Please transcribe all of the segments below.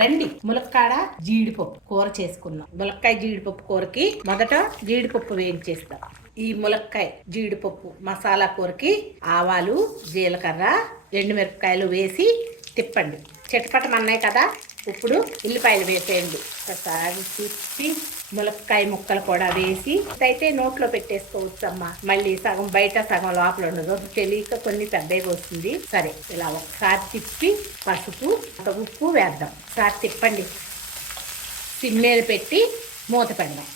రండి. ములక్కాడ జీడిపప్పు కూర చేసుకుందాం ములక్కాయ జీడిపప్పు కూరకి మొదట జీడిపప్పు వేయించేస్తాం. ఈ ములక్కాయ జీడిపప్పు మసాలా కూరకి ఆవాలు జీలకర్ర ఎండుమిరపకాయలు వేసి తిప్పండి. చిటపటమన్నాయి కదా? ఇప్పుడు ఉల్లిపాయలు వేసేయండి. ఒకసారి తిప్పి ములక్కాయ ముక్కలు కూడా వేసి అయితే నోట్లో పెట్టేసుకోవచ్చు అమ్మా మళ్ళీ సగం బయట సగం లోపల ఉండదు. తెలియక కొన్ని పెద్దవి వస్తుంది సరే ఇలా ఒకసారి తిప్పి పసుపు ఒక ఉప్పు వేద్దాం. ఒకసారి తిప్పండి. సిమ్మేలు పెట్టి మూత పెడదాం.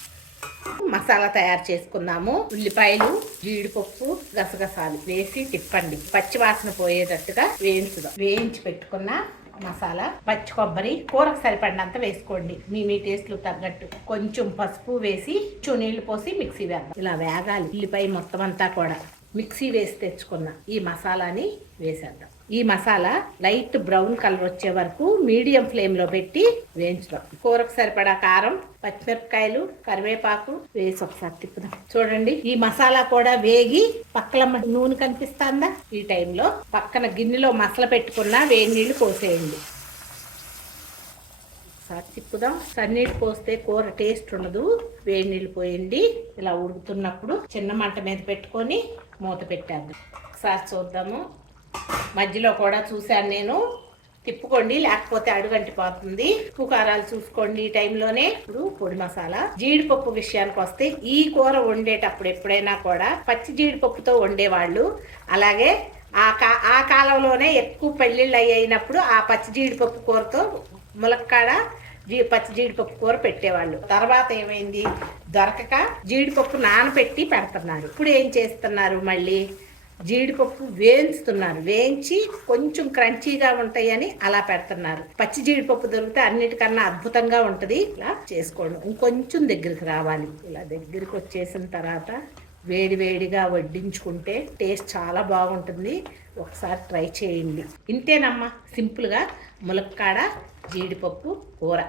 మసాలా తయారు చేసుకున్నాము. ఉల్లిపాయలు జీడిపప్పు గసగసాలు వేసి తిప్పండి. పచ్చివాసన పోయేటట్టుగా వేయించుదాం. వేయించి పెట్టుకున్న మసాలా పచ్చి కొబ్బరి కూరకు సరిపడినంత వేసుకోండి. మీ మీ టేస్ట్లు తగ్గట్టు. కొంచెం పసుపు వేసి చునీళ్ళు పోసి మిక్సీ వేద్దాం. ఇలా వేగాలి. ఉల్లిపాయ మొత్తం అంతా కూడా. మిక్సీ వేసి తెచ్చుకున్న ఈ మసాలాని వేసేద్దాం. ఈ మసాలా లైట్ బ్రౌన్ కలర్ వచ్చే వరకు మీడియం ఫ్లేమ్లో పెట్టి వేయించుదాం. కూరకు సరిపడా కారం పచ్చిమిరపకాయలు కరివేపాకు వేసి ఒకసారి తిప్పుదాం. చూడండి ఈ మసాలా కూడా వేగి పక్కల నూనె కనిపిస్తుందా? ఈ టైంలో పక్కన గిన్నెలో మసల పెట్టుకున్న వేడి నీళ్ళు పోసేయండి. ఒకసారి తిప్పుదాం. సన్నీళ్ళు పోస్తే కూర టేస్ట్ ఉండదు. వేడి నీళ్ళు పోయండి. ఇలా ఉడుకుతున్నప్పుడు చిన్న మంట మీద పెట్టుకొని మూత పెట్టేద్దాం. ఒకసారి చూద్దాము. మధ్యలో కూడా చూశాను నేను. తిప్పుకోండి లేకపోతే అడుగంటి పోతుంది. ఉప్పు కారాలు చూసుకోండి ఈ టైంలోనే. ఇప్పుడు పొడి మసాలా. జీడిపప్పు విషయానికి వస్తే ఈ కూర వండేటప్పుడు ఎప్పుడైనా కూడా పచ్చి జీడిపప్పుతో వండేవాళ్ళు. అలాగే ఆ కా ఆ కాలంలోనే ఎక్కువ పెళ్ళిళ్ళు అయినప్పుడు ఆ పచ్చి జీడిపప్పు కూరతో ములక్కాడ జీ పచ్చి జీడిపప్పు కూర పెట్టేవాళ్ళు. తర్వాత ఏమైంది? దొరకక జీడిపప్పు నానబెట్టి పెడుతున్నారు. ఇప్పుడు ఏం చేస్తున్నారు మళ్ళీ? జీడిపప్పు వేయించుతున్నారు. వేయించి కొంచెం క్రంచీగా ఉంటాయని అలా పెడుతున్నారు. పచ్చి జీడిపప్పు దొరికితే అన్నిటికన్నా అద్భుతంగా ఉంటుంది. ఇలా చేసుకోండి ఇంకొంచెం దగ్గరికి రావాలి. ఇలా దగ్గరికి వచ్చేసిన తర్వాత వేడి వేడిగా వడ్డించుకుంటే టేస్ట్ చాలా బాగుంటుంది. ఒకసారి ట్రై చేయండి. ఇంతేనమ్మా. సింపుల్గా ములక్కాడ జీడిపప్పు కూర.